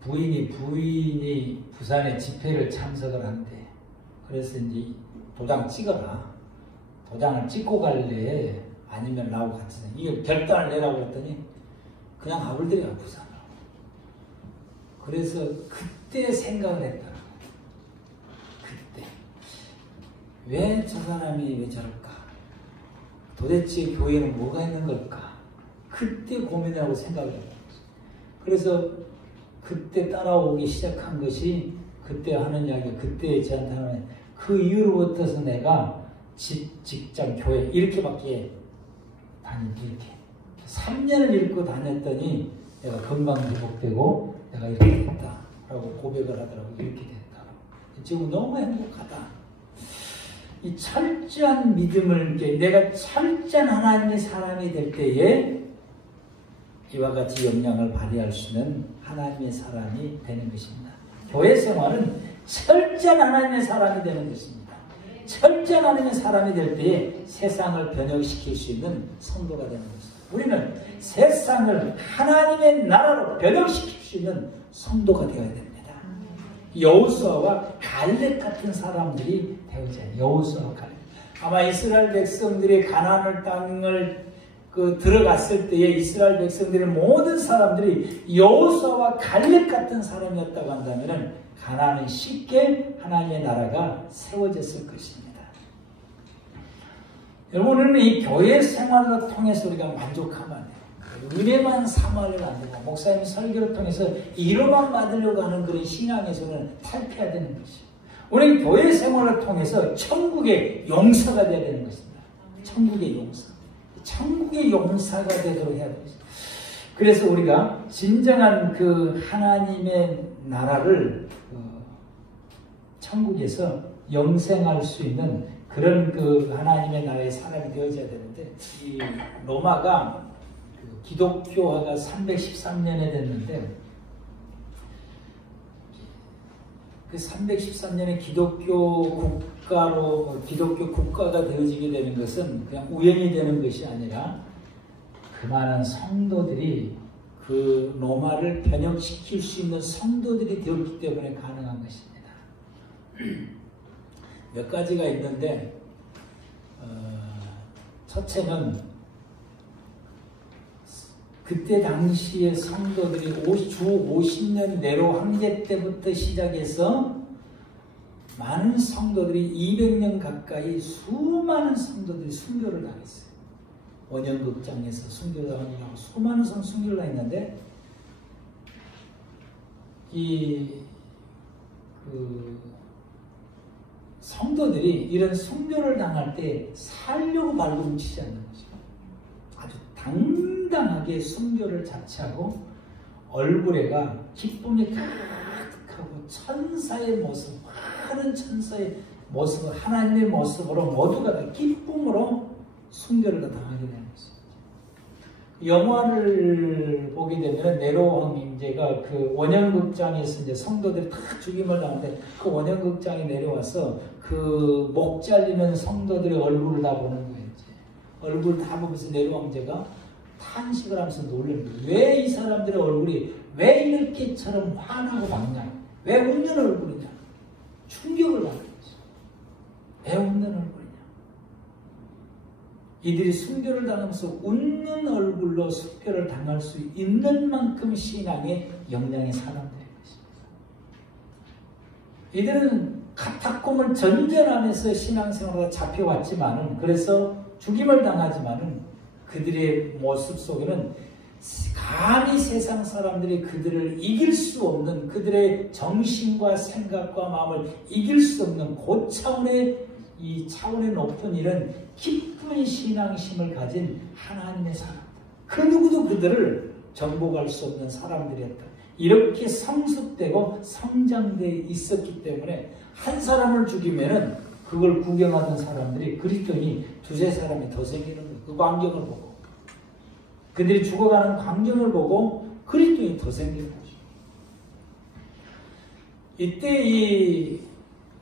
부인이 부산에 집회를 참석을 한대. 그래서 이제 도장 찍어라. 도장을 찍고 갈래? 아니면 나하고 같이 이게 결단을 내라고 했더니 그냥 아울들이가 부산으로. 그래서 그때 생각을 했더라고요. 그때 왜 저 사람이 왜 저럴까? 도대체 교회는 뭐가 있는 걸까? 그때 고민하고 생각을 했어요. 그래서 그때 따라오기 시작한 것이 그때 하는 이야기, 그때 저한테 하는 그 이후로부터서 내가 집, 직장, 교회 이렇게밖에 다니지 이렇게 3년을 읽고 다녔더니 내가 건강 회복되고 내가 이렇게 됐다라고 고백을 하더라고. 이렇게 됐다. 지금 너무 행복하다. 이 철저한 믿음을 내가 철저한 하나님의 사람이 될 때에 이와 같이 영향을 발휘할 수 있는 하나님의 사람이 되는 것입니다. 교회 생활은 철저한 하나님의 사람이 되는 것입니다. 철저한 하나님의 사람이 될 때에 세상을 변혁시킬 수 있는 성도가 되는 것입니다. 우리는 세상을 하나님의 나라로 변혁시킬 수 있는 성도가 되어야 됩니다. 여호수아와 갈렙 같은 사람들이 되어져야 해요. 여호수아와 갈렙. 아마 이스라엘 백성들이 가나안 땅을 들어갔을 때에 이스라엘 백성들의 모든 사람들이 여호수아와 갈렙 같은 사람이었다고 한다면 가나안은 쉽게 하나님의 나라가 세워졌을 것입니다. 여러분은 이 교회 생활을 통해서 우리가 만족하면 안 돼요. 은혜만 삼아하려고 안 되고 목사님 설교를 통해서 이로만 받으려고 하는 그런 신앙에서는 탈피해야 되는 것이죠. 우리는 교회 생활을 통해서 천국의 용사가 되어야 되는 것입니다. 천국의 용사. 천국의 용사가 되도록 해야 됩니다. 그래서 우리가 진정한 그 하나님의 나라를 천국에서 영생할 수 있는 그런 그 하나님의 나라의 사람이 되어져야 되는데 이 로마가 기독교화가 313년에 됐는데 그 313년에 기독교 국가가 되어지게 되는 것은 그냥 우연히 되는 것이 아니라 그 많은 성도들이 그 로마를 변혁시킬 수 있는 성도들이 되었기 때문에 가능한 것입니다. 몇 가지가 있는데 첫째는 그때 당시의 성도들이 주 50년 내로 황제 때부터 시작해서 많은 성도들이 200년 가까이 수많은 성도들이 순교를 당했어요. 원형극장에서 순교를 당하고 수많은 순교를 당했는데 성도들이 이런 순교를 당할 때 살려고 발버둥치지 않는 거죠. 아주 당당하게 순교를 자처하고 얼굴에가 기쁨이 가득하고 천사의 모습, 많은 천사의 모습을 하나님의 모습으로 모두가 다 기쁨으로 순교를 다 당하게 되는 것입니다. 영화를 보게 되면 네로 황제가 그 원형극장에서 이제 성도들이 다 죽임을 당하는데 그 원형극장에 내려와서 그 목 잘리는 성도들의 얼굴을 다 보는 거예요. 얼굴 다 보면서 네로 황제가 탄식을 하면서 놀라는 거예요. 왜 이 사람들의 얼굴이 왜 이렇게처럼 환하고 밝냐? 왜 웃는 얼굴이냐? 충격을 받는 거죠. 왜 웃는 얼굴이냐? 이들이 순교를 당하면서 웃는 얼굴로 순교를 당할 수 있는 만큼 신앙에 영향의 사람들인 것입니다. 이들은 카타콤을 전전하면서 신앙생활에 잡혀왔지만은 그래서 죽임을 당하지만은 그들의 모습 속에는 감히 세상 사람들이 그들을 이길 수 없는, 그들의 정신과 생각과 마음을 이길 수 없는 고차원의, 이 차원의 높은 이런 깊은 신앙심을 가진 하나님의 사람, 그 누구도 그들을 정복할 수 없는 사람들이었다. 이렇게 성숙되고 성장되어 있었기 때문에 한 사람을 죽이면은 그걸 구경하던 사람들이 그리스도인이 두세 사람이 더 생기는 거예요. 그 광경을 보고, 그들이 죽어가는 광경을 보고 그리스도인이 더 생기는 거죠. 이때 이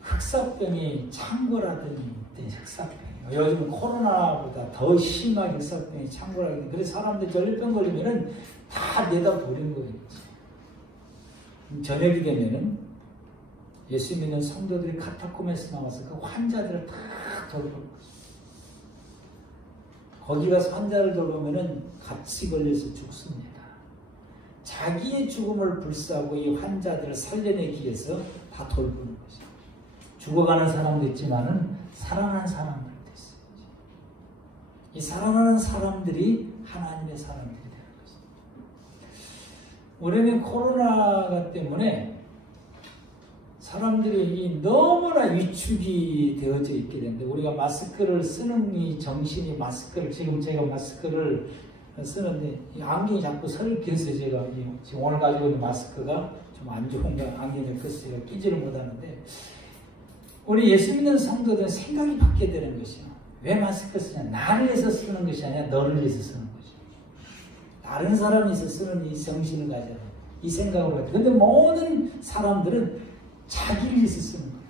흑사병이 창궐하던 때, 흑사병, 요즘 코로나보다 더 심하게 흑사병이 창궐하거든요. 그래서 사람들이 전립병 걸리면은 다 내다 버린 거예요. 저녁이 되면은 예수 믿는 성도들이 카타콤에서 나와서 그 환자들을 다 돌보는 거죠. 거기 가서 환자를 돌보면은 같이 걸려서 죽습니다. 자기의 죽음을 불사하고 이 환자들을 살려내기 위해서 다 돌보는 거죠. 죽어가는 사람도 있지만은 살아난 사람들도 있어요. 이 살아나는 사람들이 하나님의 사람들이 되는 것입니다. 올해는 코로나가 때문에 사람들이 너무나 위축이 되어져 있게 되는데, 우리가 마스크를 쓰는 이 정신이, 마스크를, 지금 제가 마스크를 쓰는데 이 안경이 자꾸 설켜서 제가 지금 오늘 가지고 있는 마스크가 좀 안 좋은 거, 안경을 껴서 제가 끼지를 못하는데, 우리 예수 믿는 성도들은 생각이 바뀌게 되는 것이요. 왜 마스크 쓰냐? 나를 위해서 쓰는 것이 아니라 너를 위해서 쓰는 것이요. 다른 사람이 있어 쓰는 이 정신을 가져야 돼. 이 생각을 가져야 돼. 근데 모든 사람들은 자기를 위해서 쓰는 거야.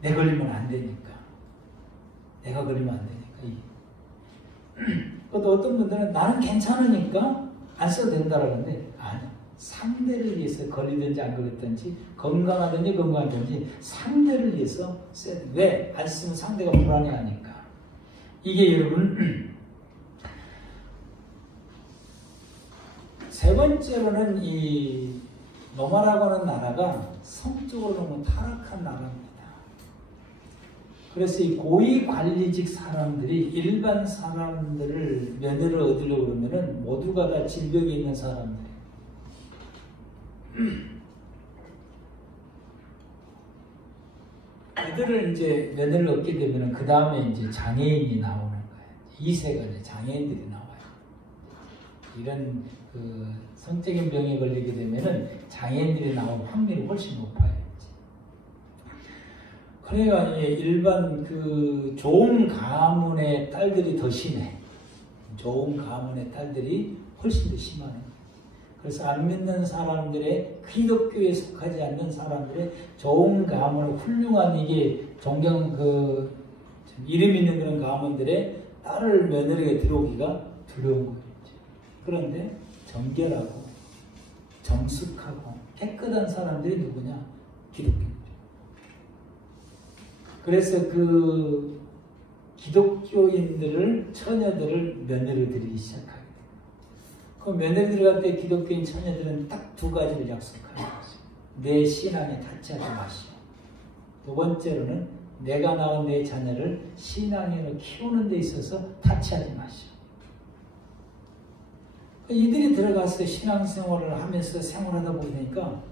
내 걸리면 안 되니까. 내가 걸리면 안 되니까. 또 어떤 분들은 나는 괜찮으니까 안 써도 된다라는데, 아니야. 상대를 위해서 걸리든지 안 걸리든지, 건강하든지 건강하든지 상대를 위해서 써야 돼. 왜? 안 쓰면 상대가 불안해하니까. 이게 여러분, 세 번째로는 이 로마라고 하는 나라가 성적으로 너무 타락한 나라입니다. 그래서 이 고위 관리직 사람들이 일반 사람들을 면회를 얻으려고 그러면은 모두가 다 질병이 있는 사람들. 그들을 이제 면회를 얻게 되면은 그 다음에 이제 장애인이 나오는 거예요. 2세가 이제 장애인들이 나와요. 이런 그 성적인 병에 걸리게 되면은 장애인들이 나올 확률이 훨씬 높아요. 그러니까 일반 그 좋은 가문의 딸들이 더 심해. 좋은 가문의 딸들이 훨씬 더 심하네. 그래서 안 믿는 사람들의, 기독교에 속하지 않는 사람들의 좋은 가문, 훌륭한 이게 존경 그 이름 있는 그런 가문들의 딸을 며느리에 들어오기가 두려운 거죠. 그런데 정결하고 정숙하고 깨끗한 사람들이 누구냐? 기독교입니다. 그래서 그 기독교인들을, 처녀들을 며느리 드리기 시작하게 됩니다. 그 며느리 들어갈 때 기독교인 처녀들은 딱 두 가지를 약속하는 거죠. 내 신앙에 타치하지 마시오. 두 번째로는 내가 낳은 내 자녀를 신앙으로 키우는 데 있어서 타치하지 마시오. 이들이 들어가서 신앙생활을 하면서 생활하다 보니까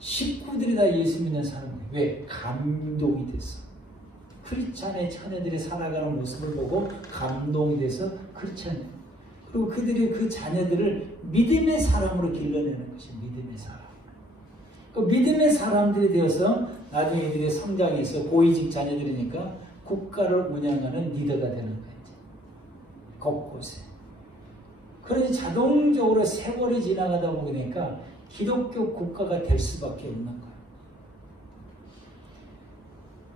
식구들이 다 예수 믿는 사람이에요. 왜? 감동이 됐어. 크리스찬의 처녀들이 살아가는 모습을 보고 감동이 돼서 크리스찬. 그리고 그들이 그 자녀들을 믿음의 사람으로 길러내는 것이 믿음의 사람. 그 믿음의 사람들이 되어서 나중에 이들의 성장이 있어 고위직 자녀들이니까 국가를 운영하는 리더가 되는 거예요. 곳곳에. 그래서 자동적으로 세월이 지나가다 보니까 기독교 국가가 될 수밖에 없는 거예요.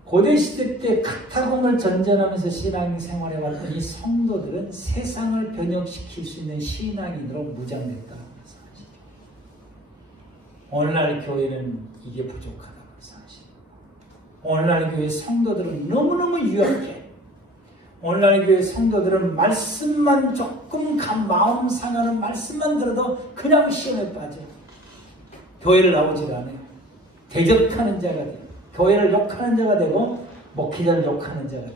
고대시대 때 카타콤을 전전하면서 신앙생활에 왔던 이 성도들은 세상을 변혁시킬 수 있는 신앙인으로 무장됐다는 사실. 오늘날 교회는 이게 부족하다는 사실. 오늘날 교회 성도들은 너무너무 유약해. 오늘날 교회 성도들은 말씀만 조금 마음 상하는 말씀만 들어도 그냥 시험에 빠져. 교회를 나오질 않아요. 대적하는 자가 돼요. 교회를 욕하는 자가 되고 목회자를 욕하는 자가 돼요.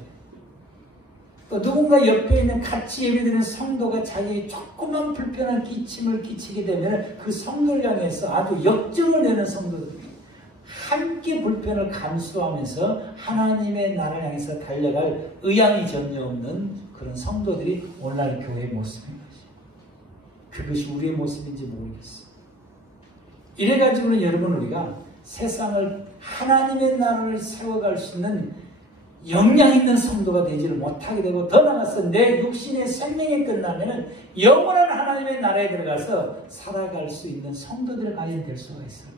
또 누군가 옆에 있는 같이 예배드리는 성도가 자기 조그만 불편한 기침을 끼치게 되면 그 성도를 향해서 아주 역정을 내는 성도들, 함께 불편을 감수하면서 하나님의 나라를 향해서 달려갈 의향이 전혀 없는 그런 성도들이 오늘날 교회의 모습인 것이에요. 그것이 우리의 모습인지 모르겠어요. 이래가지고는 여러분, 우리가 세상을 하나님의 나라를 세워갈 수 있는 영향 있는 성도가 되지를 못하게 되고, 더 나아가서 내 육신의 생명이 끝나면은 영원한 하나님의 나라에 들어가서 살아갈 수 있는 성도들이 과연 될 수가 있을까?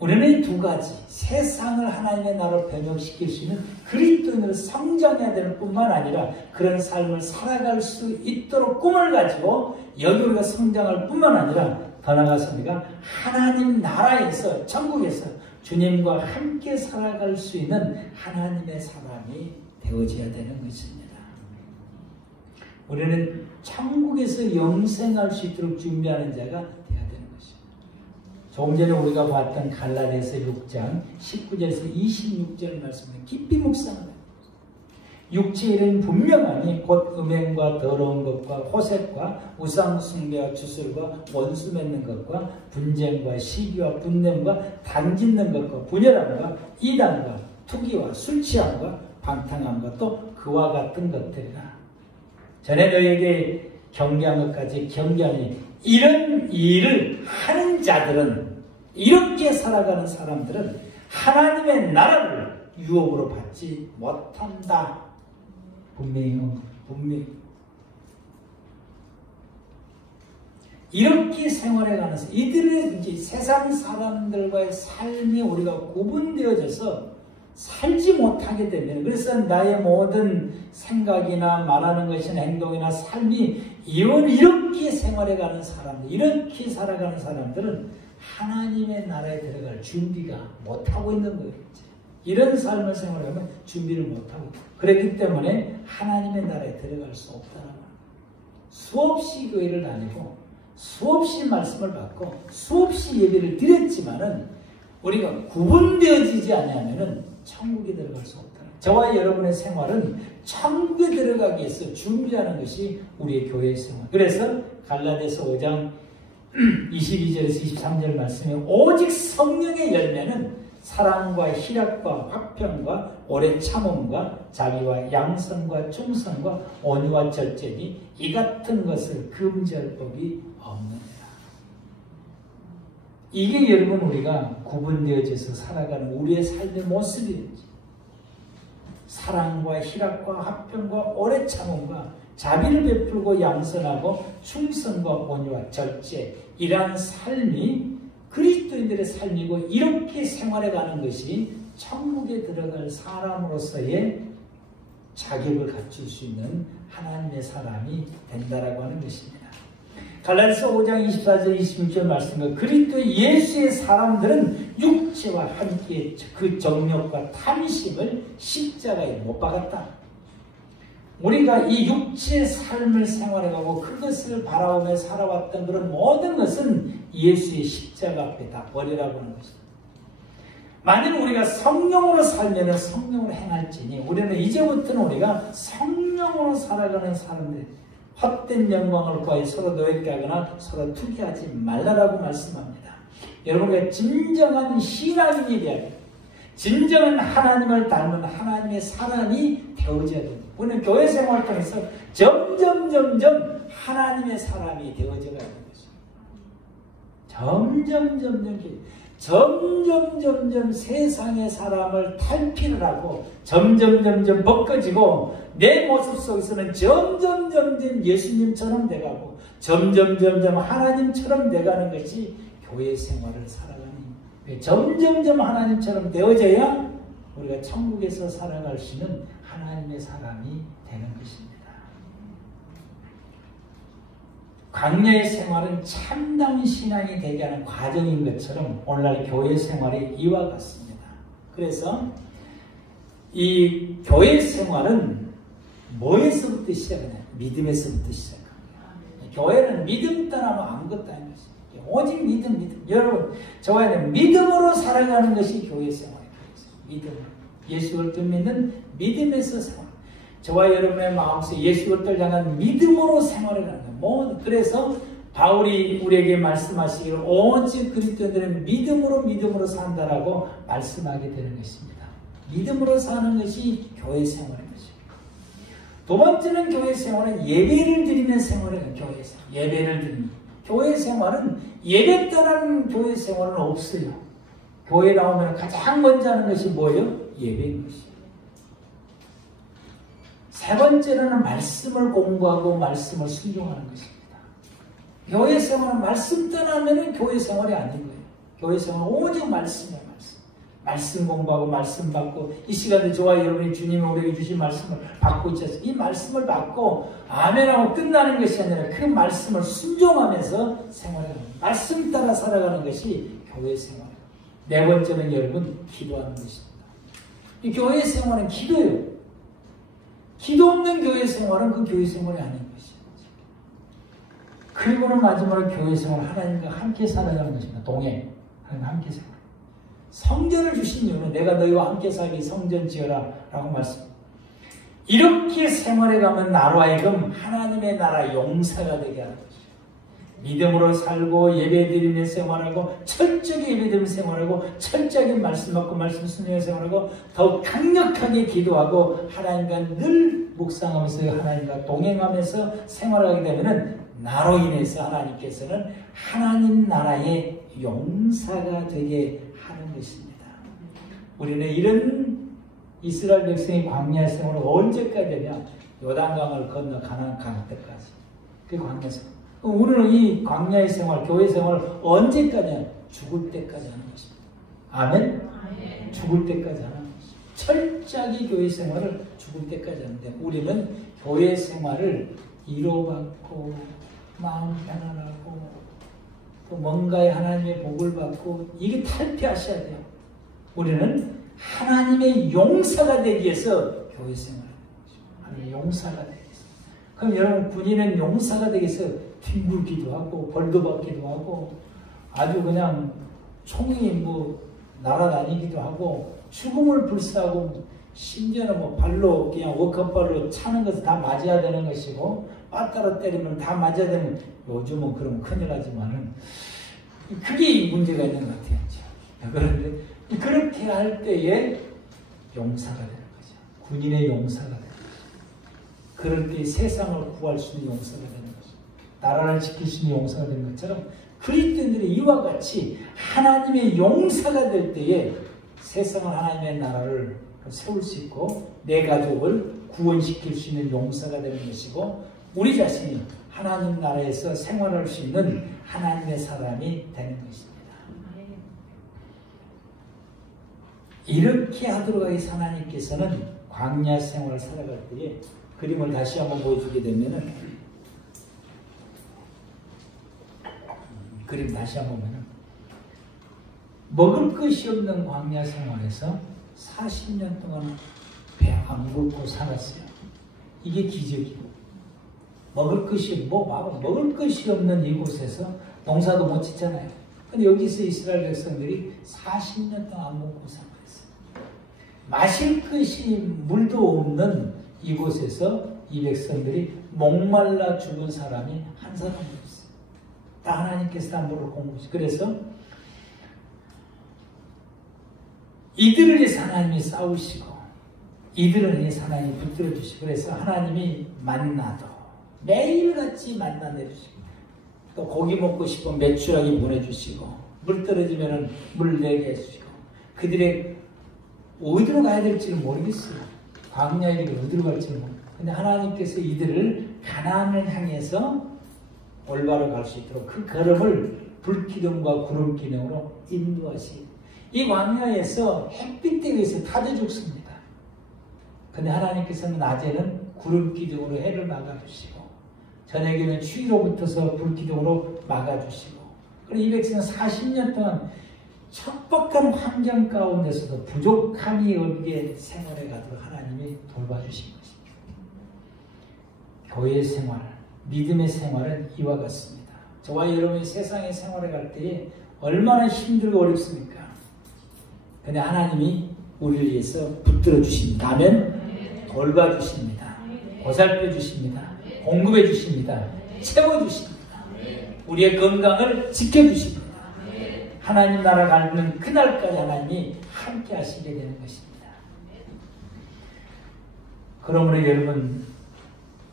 우리는 이 두 가지, 세상을 하나님의 나라로 변형시킬 수 있는 그리스도인으로 성장해야 되는 뿐만 아니라 그런 삶을 살아갈 수 있도록 꿈을 가지고 여기 우리가 성장할 뿐만 아니라 더 나아가서 우리가 하나님 나라에서, 천국에서 주님과 함께 살아갈 수 있는 하나님의 사람이 되어져야 되는 것입니다. 우리는 천국에서 영생할 수 있도록 준비하는 자가 되어야 되는 것입니다. 조금 전에 우리가 봤던 갈라디아서 6장 19절에서 26절 말씀을 깊이 묵상합니다. 육체의 일은 분명하니 곧 음행과 더러운 것과 호색과 우상숭배와 주술과 원수 맺는 것과 분쟁과 시기와 분냄과 단짓는 것과 분열함과 이단과 투기와 술취함과 방탕함과 또 그와 같은 것들이라. 전에 너에게 경계한 것까지 경계하니 이런 일을 하는 자들은, 이렇게 살아가는 사람들은 하나님의 나라를 유혹으로 받지 못한다. 분명히 이렇게 생활해가는 이들의 이제 세상 사람들과의 삶이 우리가 구분되어져서 살지 못하게 되면, 그래서 나의 모든 생각이나 말하는 것이나 행동이나 삶이 이렇게 생활해가는 사람들, 이렇게 살아가는 사람들은 하나님의 나라에 들어갈 준비가 못하고 있는 거예요. 이런 삶을 생활하면 준비를 못하고, 그렇기 때문에 하나님의 나라에 들어갈 수 없다는 거예요. 수없이 교회를 다니고 수없이 말씀을 받고 수없이 예배를 드렸지만은 우리가 구분되어지지 않으면 천국에 들어갈 수 없다는 거예요. 저와 여러분의 생활은 천국에 들어가기 위해서 준비하는 것이 우리의 교회의 생활. 그래서 갈라디아서 5장 22절에서 23절 말씀에 오직 성령의 열매는 사랑과 희락과 화평과 오래 참음과 자비와 양선과 충성과 온유와 절제니 이 같은 것을 금지할 법이 없느니라. 이게 여러분 우리가 구분되어져서 살아가는 우리의 삶의 모습이지. 사랑과 희락과 화평과 오래 참음과 자비를 베풀고 양선하고 충성과 온유와 절제, 이러한 삶이 그리스도인들의 삶이고, 이렇게 생활해가는 것이 천국에 들어갈 사람으로서의 자격을 갖출 수 있는 하나님의 사람이 된다라고 하는 것입니다. 갈라디아서 5장 24절 26절 말씀은 그리스도의 예수의 사람들은 육체와 함께 그 정욕과 탐심을 십자가에 못 박았다. 우리가 이 육체의 삶을 생활해가고 그것을 바라보며 살아왔던 그런 모든 것은 예수의 십자가 앞에 다 버리라고 하는 것입니다. 만일 우리가 성령으로 살면 성령으로 행할지니, 우리는 이제부터는 우리가 성령으로 살아가는 사람들, 헛된 영광을 구하여 서로 노획하거나 서로 투기하지 말라라고 말씀합니다. 여러분과 진정한 신앙인이 되어야 됩니다. 진정한 하나님을 닮은 하나님의 사람이 되어져야 됩니다. 우리는 교회 생활을 통해서 점점 하나님의 사람이 되어져가야 되는 것입니다. 점점 세상의 사람을 탈피를 하고 점점 벗겨지고 내 모습 속에서는 점점 예수님처럼 돼가고 점점 하나님처럼 돼가는 것이 교회 생활을 살아가는 거예요. 점점 하나님처럼 되어져야 우리가 천국에서 살아갈 수 있는 하나님의 사람이 되는 것입니다. 광야의 생활은 참다운 신앙이 되게 하는 과정인 것처럼 오늘날 교회 생활이 이와 같습니다. 그래서 이 교회 생활은 뭐에서부터 시작하냐? 믿음에서부터 시작합니다. 교회는 믿음 떠나면 아무것도 아닌 것입니다. 오직 믿음. 여러분, 저와는 믿음으로 살아가는 것이 교회 생활입니다. 믿음. 예수 그리스도를 믿는 믿음에서 생활. 저와 여러분의 마음속에 예수 그리스도를 향한 믿음으로 생활을 하는 거예요. 그래서 바울이 우리에게 말씀하시기를 오직 그리스도인들은 믿음으로 산다라고 말씀하게 되는 것입니다. 믿음으로 사는 것이 교회 생활인 것입니다. 두 번째는 교회 생활은 예배를 드리는 생활이에요. 교회 생활. 예배를 드리는. 교회 생활은 예배 떠나는 교회 생활은 없어요. 교회 나오면 가장 먼저 하는 것이 뭐예요? 예배인 것이에요. 세 번째로는 말씀을 공부하고 말씀을 순종하는 것입니다. 교회 생활은 말씀 떠나면 교회 생활이 아닌 거예요. 교회 생활은 오직 말씀이에요. 말씀 공부하고 말씀 받고 이 시간에 저와 여러분이 주님이 우리에게 주신 말씀을 받고 있지 않습니까? 이 말씀을 받고 아멘하고 끝나는 것이 아니라 그 말씀을 순종하면서 생활하는 거예요. 말씀 따라 살아가는 것이 교회 생활이에요. 네 번째는 여러분 기도하는 것입니다. 이 교회 생활은 기도예요. 기도 없는 교회 생활은 그 교회 생활이 아닌 것이죠. 그리고는 마지막으로 교회 생활은 하나님과 함께 살아가는 것입니다. 동행, 하나님과 함께 생활. 성전을 주신 이유는 내가 너희와 함께 살기 성전 지어라 라고 말씀. 이렇게 생활해 가면 나로 하여금 하나님의 나라 용사가 되게 하는 것이죠. 믿음으로 살고 예배드리며 생활하고 철저하게 예배드리며 생활하고 철저하게 말씀 받고 말씀 순종해 생활하고 더욱 강력하게 기도하고 하나님과 늘 묵상하면서 하나님과 동행하면서 생활하게 되면 나로 인해서 하나님께서는 하나님 나라의 용사가 되게 하는 것입니다. 우리는 이런 이스라엘 백성의 광야 생활을 언제까지 되냐? 요단강을 건너 가나안 갈 때까지. 그 광야 생활. 우리는 이 광야의 생활, 교회 생활을 언제까지? 죽을 때까지 하는 것입니다. 아멘? 죽을 때까지 하는 것입니다. 철저하게 교회 생활을 죽을 때까지 하는데 우리는 교회 생활을 이로받고 마음 편안하고 또 뭔가에 하나님의 복을 받고 이게 탈피하셔야 돼요. 우리는 하나님의 용사가 되기 위해서 교회 생활을 하는 것입니다. 하나님의 용사가 되기 위해서. 그럼 여러분 군인은 용사가 되기 위해서 뒹굴기도 하고 벌도 받기도 하고 아주 그냥 총이 날아다니기도 하고 죽음을 불사하고 심지어는 발로 그냥 워커발로 차는 것을 다 맞아야 되는 것이고 빠따로 때리면 다 맞아야 되는 요즘은 그러면 큰일 나지만은 그게 문제가 있는 것 같아요. 그런데 그렇게 할 때에 용사가 되는 거죠. 군인의 용사가 되는 거죠. 그럴 때 세상을 구할 수 있는 용사가 되는 거죠. 나라를 지킬 수 있는 용사가 되는 것처럼 그리스도인들이 이와 같이 하나님의 용사가 될 때에 세상을 하나님의 나라를 세울 수 있고 내 가족을 구원시킬 수 있는 용사가 되는 것이고 우리 자신이 하나님 나라에서 생활할 수 있는 하나님의 사람이 되는 것입니다. 이렇게 하도록 하기 위해서 하나님께서는 광야 생활을 살아갈 때에 그림을 다시 한번 보여주게 되면은 그림 다시 한번 보면은 먹을 것이 없는 광야 생활에서 40년 동안 배 안 굶고 살았어요. 이게 기적이고 먹을 것이 먹을 것이 없는 이곳에서 농사도 못 짓잖아요. 근데 여기서 이스라엘 백성들이 40년 동안 안 먹고 생활했어요. 마실 것이 물도 없는 이곳에서 이 백성들이 목말라 죽은 사람이 한 사람도 없어요. 다 하나님께서 다 물을 공급하시고 그래서 이들을 위해서 하나님이 싸우시고 이들을 위해서 하나님이 붙들어 주시고 그래서 하나님이 만나도 매일같이 만나 내주시고 또 고기 먹고 싶으면 메추라기 보내주시고 물 떨어지면 물 내게 해주시고 그들의 어디로 가야 될지를 모르겠어요. 광야의 길을 어디로 갈지를 모르겠어요. 근데 하나님께서 이들을 가나안을 향해서 올바로 갈 수 있도록 그 걸음을 불기둥과 구름기둥으로 인도하시고 이 광야에서 햇빛 때문에 타져 죽습니다. 근데 하나님께서는 낮에는 구름기둥으로 해를 막아주시고 저녁에는 추위로부터서 불기둥으로 막아주시고 그리고 이 백성은 40년 동안 척박한 환경 가운데서도 부족함이 없게 생활해 가도록 하나님이 돌봐주신 것입니다. 교회 생활, 믿음의 생활은 이와 같습니다. 저와 여러분이 세상에 생활해 갈 때에 얼마나 힘들고 어렵습니까? 근데 하나님이 우리를 위해서 붙들어 주십니다. 아멘. 돌봐 주십니다. 보살펴 주십니다. 공급해 주십니다. 채워 주십니다. 우리의 건강을 지켜 주십니다. 하나님 나라 가는 그날까지 하나님이 함께 하시게 되는 것입니다. 그러므로 여러분,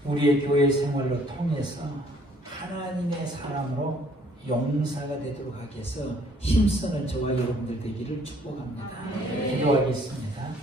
우리의 교회 생활로 통해서 하나님의 사람으로 용사가 되도록 하기 위해서 힘쓰는 저와 여러분들 되기를 축복합니다. 기도하겠습니다.